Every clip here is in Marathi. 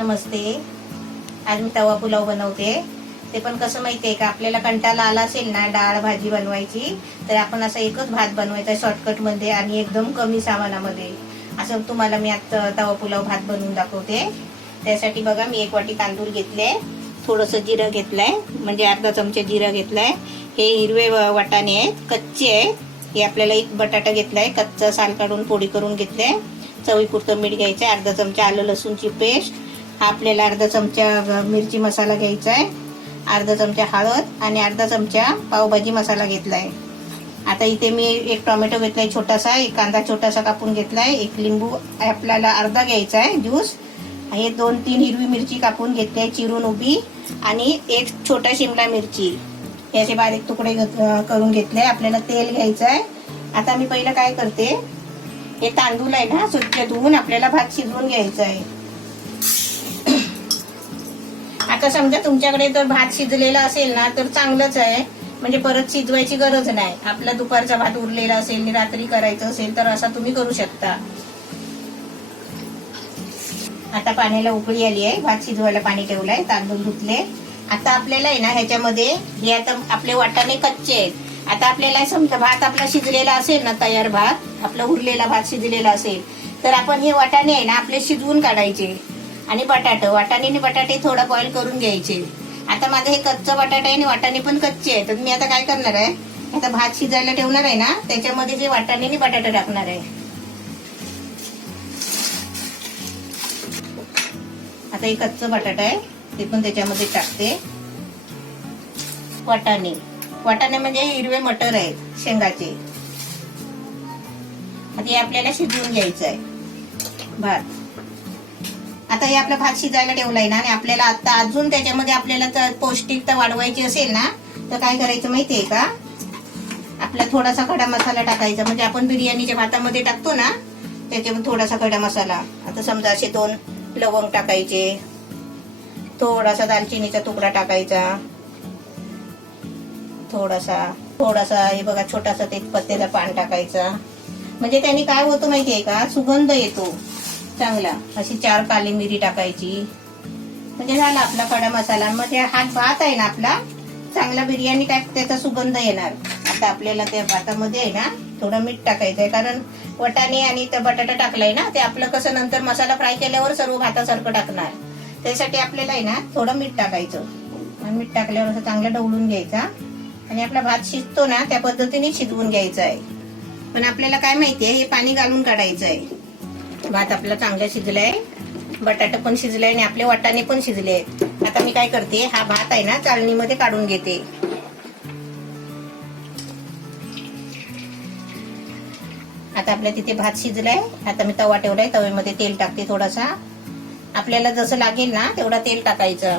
नमस्ते. आज मी तवा पुलाव बनवते. ते पण कसं माहितीये का, आपल्याला कंटाळा आला असेल ना डाळ भाजी बनवायची, तर आपण असा एकच भात बनवायचा शॉर्टकट मध्ये आणि एकदम कमी सामानामध्ये. असं तुम्हाला मी आता तवा पुलाव भात बनवून दाखवते. त्यासाठी बघा, मी 1 वाटी तांदूळ घेतले, थोडंसं जिरं घेतलंय, म्हणजे अर्धा चमचा जिरं घेतलाय. हे हिरवे वाटाणे आहेत, कच्चे आहेत. हे आपल्याला एक बटाटा घेतलाय, कच्चा साल काढून पोळी करून घेतले. चवीपुरतं मीठ घ्यायचं, अर्धा चमचा आलं लसूणची पेस्ट, हा आपल्याला अर्धा चमचा मिरची मसाला घ्यायचा आहे, अर्धा चमचा हळद आणि अर्धा चमचा पावभाजी मसाला घेतलाय. आता इथे मी एक टोमॅटो घेतलाय छोटासा, एक कांदा छोटासा कापून घेतलाय, एक लिंबू आपल्याला अर्धा घ्यायचा आहे ज्यूस, हे 2-3 हिरवी मिरची कापून घेतली चिरून उभी, आणि एक छोटा शिमला मिरची याचे बारीक तुकडे करून घेतले. आपल्याला तेल घ्यायचं आहे. आता मी पहिलं काय करते, हे तांदूळ आहे ना स्वच्छ धुवून आपल्याला भात शिजवून घ्यायचा आहे. आता समजा तुमच्याकडे जर भात शिजलेला असेल ना तर चांगलंच आहे, म्हणजे परत शिजवायची गरज नाही. आपला दुपारचा भात उरलेला असेल, रात्री करायचं असेल तर असा तुम्ही करू शकता. आता पाण्याला उकळी आली आहे, भात शिजवायला पाणी ठेवलंय, तांदूळ धुतले. आता आपल्याला आहे ना ह्याच्यामध्ये, हे आता आपले वाटाणे कच्चे आहेत. आता आपल्याला समजा भात आपला शिजलेला असेल ना, तयार भात आपला उरलेला भात शिजलेला असेल, तर आपण हे वाटाणे आहे ना आपले शिजवून काढायचे, आणि वाटाणे आणि बटाटे थोडा बॉईल करून घ्यायचे. आता माझं हे कच्चं बटाटा आहे आणि वाटाणे पण कच्चे आहे, तर मी आता काय करणार आहे, आता भात शिजायला ठेवणार आहे ना, त्याच्यामध्ये जे वाटाणे आणि बटाटा टाकणार आहे. आता हे कच्चं बटाटा आहे ते पण त्याच्यामध्ये टाकते. वाटाणे म्हणजे हिरवे मटर आहेत शेंगाचे. आता हे आपल्याला शिजवून घ्यायचं आहे भात. आता हे आपला भात शिजायला ठेवलाय ना, आणि आपल्याला आता अजून त्याच्यामध्ये आपल्याला पौष्टिकता वाढवायची असेल ना, तर काय करायचं माहितीये का, आपला थोडासा खडा मसाला टाकायचा, म्हणजे आपण बिर्याणीच्या भातामध्ये टाकतो ना त्याच्यामध्ये थोडासा खडा मसाला. आता समजा असे 2 लवंग टाकायचे, थोडासा दालचिनीचा तुकडा टाकायचा, थोडासा हे बघा छोटासा तेजपत्त्याचा पान टाकायचा. म्हणजे त्यांनी काय होतं माहितीये का, सुगंध येतो चांगला. अशी 4 काली मिरी टाकायची, म्हणजे झाला आपला खडा मसाला. मग हा भात आहे ना आपला चांगला बिर्याणी टाईप त्याचा सुगंध येणार. आता आपल्याला त्या भातामध्ये आहे ना थोडं मीठ टाकायचंय, कारण वाटाणे आणि बटाटा टाकलाय ना, ते आपलं कसं नंतर मसाला फ्राय केल्यावर सर्व भातासारखं टाकणार. त्यासाठी आपल्याला आहे ना थोडं मीठ टाकायचं, आणि मीठ टाकल्यावर असं चांगलं ढवळून घ्यायचा, आणि आपला भात शिजतो ना त्या पद्धतीने शिजवून घ्यायचा आहे. पण आपल्याला काय माहितीये, हे पाणी घालून काढायचं आहे. भात आपला चांगला शिजलाय, बटाटा पण शिजलाय आणि आपले वाटाणे पण शिजले आहेत. आता मी काय करते, हा भात आहे ना चाळणीमध्ये काढून घेते. आता आपल्या तिथे भात शिजलाय. आता मी तवा ठेवलाय, तव्यामध्ये तेल टाकते थोडासा, आपल्याला जसं लागेल ना तेवढा तेल टाकायचं.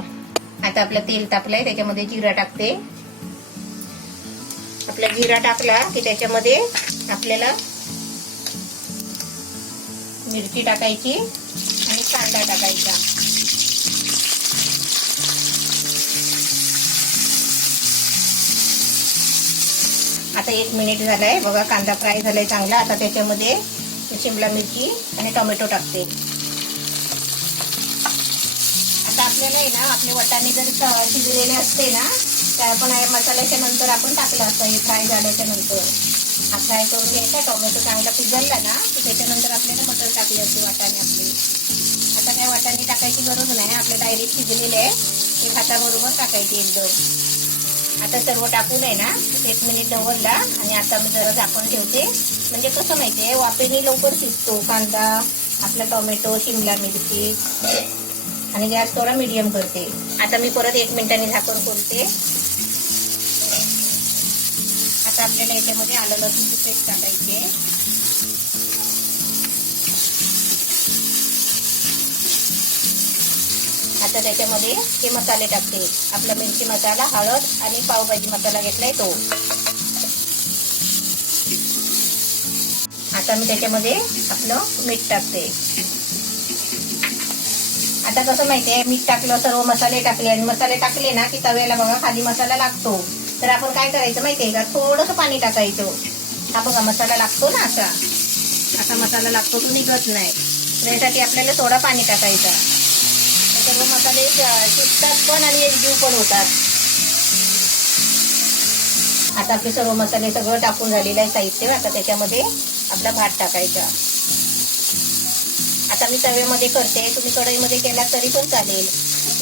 आता आपलं तेल तापलंय, त्याच्यामध्ये जिरा टाकते. आपला जिरा टाकला की त्याच्यामध्ये आपल्याला मिरची टाकायची आणि कांदा टाकायचा. आता 1 मिनिट झालाय बघा, कांदा फ्राय झालाय चांगला. आता त्याच्यामध्ये शिमला मिरची आणि टोमॅटो टाकते. आता आपल्याला आहे ना आपले वाटाणे जर शिजलेले असते ना, तर आपण मसाल्याच्या नंतर आपण टाकलं असतं, हे फ्राय झाल्याच्या नंतर. हा फ्राय करून घ्यायचा, टोमॅटो चांगला पिघलला ना की त्याच्यानंतर आपल्याला मटर टाकले असते वाटाणे आपले. आता काय वाटाणे टाकायची गरज नाही, आपले डायरेक्ट शिजलेले आहे, हे भाताबरोबर टाकायचे एकदम. आता सर्व टाकून आहे ना 1 मिनिट ढवळला, आणि आता मी जरा झाकण ठेवते. म्हणजे कसं माहितीये, वाफेने लवकर शिजतो कांदा, आपला टोमॅटो, शिमला मिरची, आणि गॅस थोडा मीडियम करते. आता मी परत 1 मिनिटांनी झाकण खोलते. आता आपल्याला याच्यामध्ये आलं लसूणची पेस्ट टाकायची आहे. आता त्याच्यामध्ये हे मसाले टाकते, आपला मिरची मसाला, हळद आणि पावभाजी मसाला घेतलाय तो. आता मी त्याच्यामध्ये आपलं मीठ टाकते. आता कसं माहितीये, मीठ टाकलं, सर्व मसाले टाकले, आणि मसाले टाकले ना की तव्याला बघा खाली मसाला लागतो. तर आपण काय करायचं माहितीये का, थोडंसं पाणी टाकायचं. हा बघा मसाला लागतो ना, असा मसाला लागतो, तो निघत नाही. त्यासाठी आपल्याला थोडा पाणी टाकायचा. मसाले शिजतात पण आणि एकजीव पण होतात. आता आपले सर्व मसाले सगळं टाकून झालेलं आहे साहित्य. आता त्याच्यामध्ये आपला भात टाकायचा. आता मी तव्यामध्ये करते, तुम्ही कढईमध्ये केला तरी पण चालेल.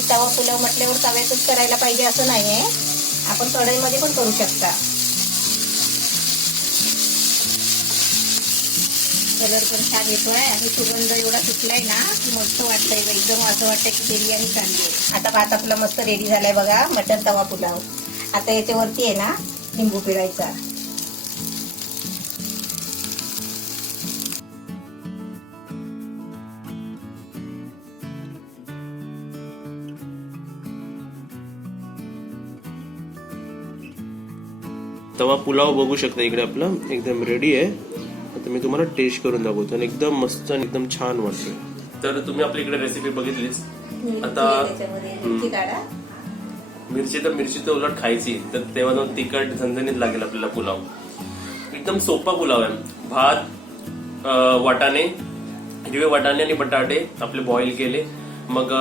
तवा पुलाव म्हटल्यावर तव्यातच करायला पाहिजे असं नाहीये, आपण कढईमध्ये पण करू शकता. कलर पण छान येतोय आणि सुगंध एवढा सुटलाय ना की मस्त वाटतंय. एकदम असं वाटतं की बिर्याणी चालली. आता भात आपला मस्त रेडी झालाय बघा, मटण तवा पुलाव. आता याच्यावरती आहे ना लिंबू पिळायचा. तवा पुलाव बघू शकता इकडे आपला एकदम रेडी आहे. आता मी तुम्हाला टेस्ट करून दाखवतो आणि एकदम मस्त आणि एकदम छान वाटतोय. तर तुम्ही आपल्या इकडे रेसिपी बघितलीच. आता मिरची तर उलट खायची, तर तेव्हा जाऊन तिखट झणझणीत लागेल आपल्याला पुलाव. एकदम सोपा पुलाव आहे. भात, वाटाणे, हिरवे वाटाणे आणि बटाटे आपले बॉईल केले, मग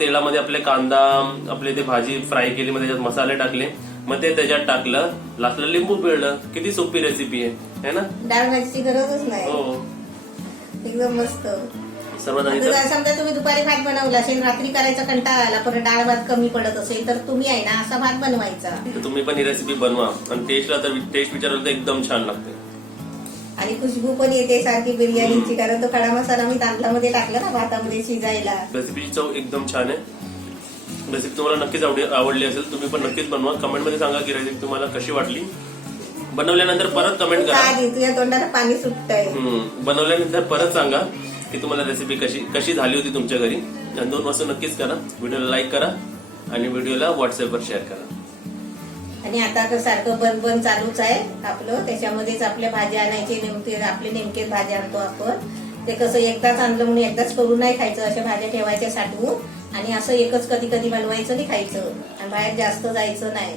तेलामध्ये आपले कांदा, आपले ते भाजी फ्राय केली, मग त्याच्यात मसाले टाकले, मग ते त्याच्यात टाकलं, लास्टला लिंबू पिळलं. किती सोपी रेसिपी आहे ना? डाळ भाजीची गरजच नाही. हो, एकदम मस्त. सर्वांना समजा तुम्ही दुपारी भात बनवला असेल, रात्री करायचा कंटाळा आला, परत डाळ भात कमी पडत असेल, तर तुम्ही आहे ना असा भात बनवायचा. तुम्ही पण ही रेसिपी बनवा आणि टेस्टला तर टेस्ट विचारलं तर एकदम छान लागते आणि खुशबू पण येते सारखी बिर्याणीची, कारण तो खडा मसाला मी तांदळामध्ये टाकला ना भातामध्ये शिजायला. रेसिपीची चव एकदम छान आहे. रेसिपी तुम्हाला नक्कीच आवडली असेल, तुम्ही पण नक्कीच बनवा. कमेंटमध्ये सांगा की रेसिपी तुम्हाला कशी वाटली. बनवल्यानंतर परत कमेंट करा. तुझ्या तोंडाला पाणी सुटतंय. बनवल्यानंतर परत सांगा की तुम्हाला रेसिपी कशी झाली होती तुमच्या घरी. आणि 2 वाजता नक्कीच करा. व्हिडिओला लाईक करा आणि व्हिडिओला व्हॉट्सअपवर शेअर करा. आणि आता तर सारखं बन चालूच आहे आपलं. त्याच्यामध्येच आपल्या भाज्या आणायचे, आपले नेमके भाज्या आणतो आपण. ते कसं एकदाच आणलं म्हणून एकदाच करून नाही खायचं, अशा भाज्या ठेवायच्या साठवून. आणि असं एकच कधी कधी बनवायचं आणि खायचं, आणि बाहेर जास्त जायचं नाही.